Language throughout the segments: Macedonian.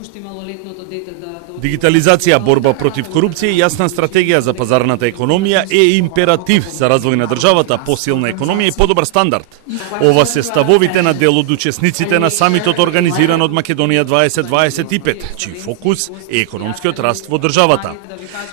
пушти малолетното дете да Дигитализација, борба против корупција и јасна стратегија за пазарната економија е императив за развој на државата, посилна економија и подобар стандард. Ова се ставовите на дел од учесниците на самитот организиран од Македонија 2025, чиј фокус е економскиот раст во државата.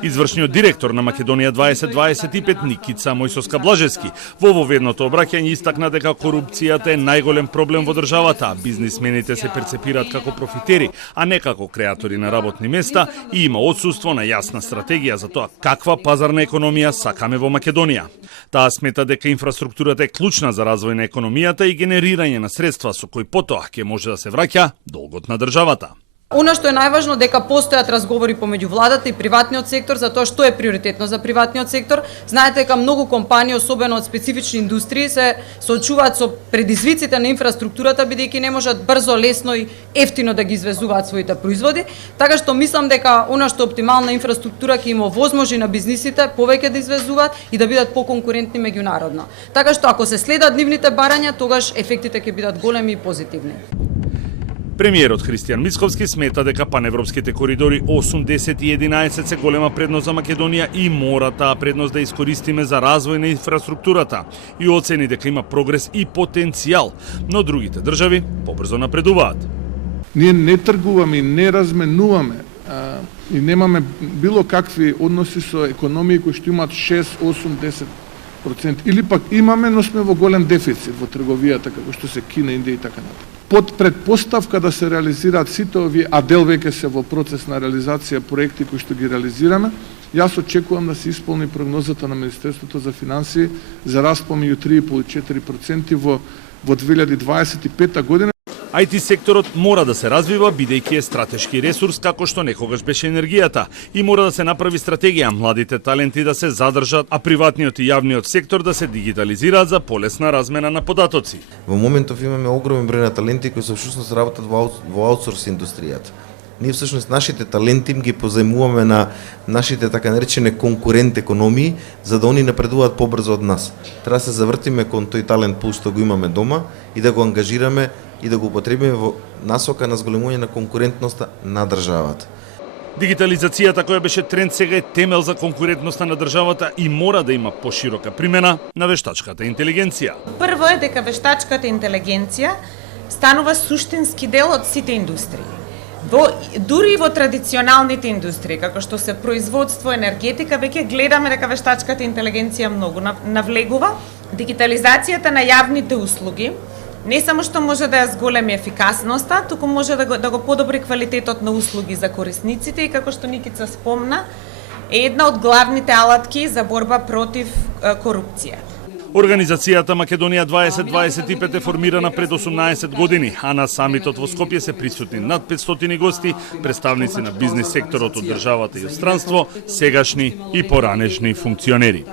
Извршниот директор на Македонија 2025 Никица Мојсовска-Блажевски во воведното обраќање истакна дека корупцијата е најголем проблем во државата. Бизнисмените се перцепираат како профитери, а не како креатори на работни места и има отсуство на јасна стратегија за тоа каква пазарна економија сакаме во Македонија. Таа смета дека инфраструктурата е клучна за развој на економијата и генерирање на средства со кои потоа ќе може да се враќа долгот на државата. Она што е најважно дека постојат разговори помеѓу владата и приватниот сектор за тоа што е приоритетно за приватниот сектор. Знаете дека многу компании, особено од специфични индустрии, се соочуваат со предизвиците на инфраструктурата бидејќи не можат брзо, лесно и ефтино да ги извезуваат своите производи. Така што мислам дека она што оптимална инфраструктура ќе им овозможи на бизнисите повеќе да извезуваат и да бидат поконкурентни меѓународно. Така што ако се следат нивните барања, тогаш ефектите ќе бидат големи и позитивни. Премиерот Христијан Мицковски смета дека паневропските коридори 8, 10 и 11 се голема предност за Македонија и мора таа предност да искористиме за развој на инфраструктурата и оцени дека има прогрес и потенцијал, но другите држави побрзо напредуваат. Ние не тргуваме и не разменуваме и немаме било какви односи со економии кои што имаат 6, 8, 10% или пак имаме, но сме во голем дефицит во трговијата како што се Кина, Индија и така натаму. Под предпоставка да се реализираат сите овие, а дел веќе се во процес на реализација проекти кои што ги реализираме, јас очекувам да се исполни прогнозата на Министерството за финансии за раст помеѓу 3,5 и 4% во 2025 година. IT секторот мора да се развива бидејќи е стратешки ресурс како што некогаш беше енергијата и мора да се направи стратегија младите таленти да се задржат, а приватниот и јавниот сектор да се дигитализираат за полесна размена на податоци. Во моментов имаме огромен број на таленти кои всушност работат во аутсорс индустријата. Ние всушност нашите таленти ги позајмуваме на нашите така наречени конкурент економии, за да они напредуваат побрзо од нас. Треба да се завртиме кон тој талент пул што го имаме дома и да го ангажираме и да го употребиме во насока на зголемување на конкурентноста на државата. Дигитализацијата која беше тренд сега е темел за конкурентноста на државата и мора да има поширока примена на вештачката интелигенција. Прво е дека вештачката интелигенција станува суштински дел од сите индустрии. Дури и во традиционалните индустрии, како што се производство, енергетика, веќе гледаме дека вештачката интелигенција многу навлегува. Дигитализацијата на јавните услуги не само што може да ја зголеми ефикасноста, туку може да го подобри квалитетот на услуги за корисниците и како што Никица спомна, е една од главните алатки за борба против корупција. Организацијата Македонија 2025 е формирана пред 18 години, а на самитот во Скопје се присутни над 500 гости, представници на бизнис секторот од државата и од странство, сегашни и поранешни функционери.